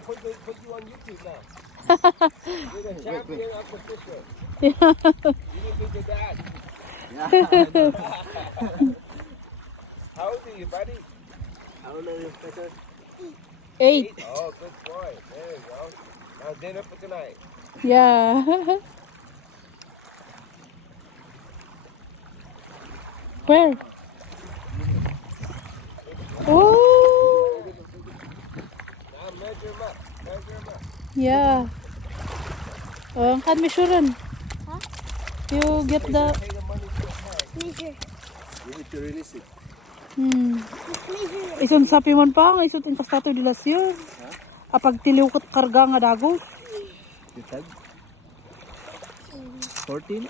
Put you on YouTube now. You're the champion of the fisher. Yeah. You didn't beat your dad. Yeah. How old are you, buddy? How old are you, Peter? 8. Oh, good boy. There you go. Now dinner for tonight. Yeah. Where? Oh. Now measure him up. Measure him up. Yeah. Oh, kan measurean. Huh? You get the. Pay the money to your parents. Measure. You need to release it. Measure. Isun sapi man pa, isut in pastato dilasyon. Apag tiliw ko karga nga dagos. You tag? 14?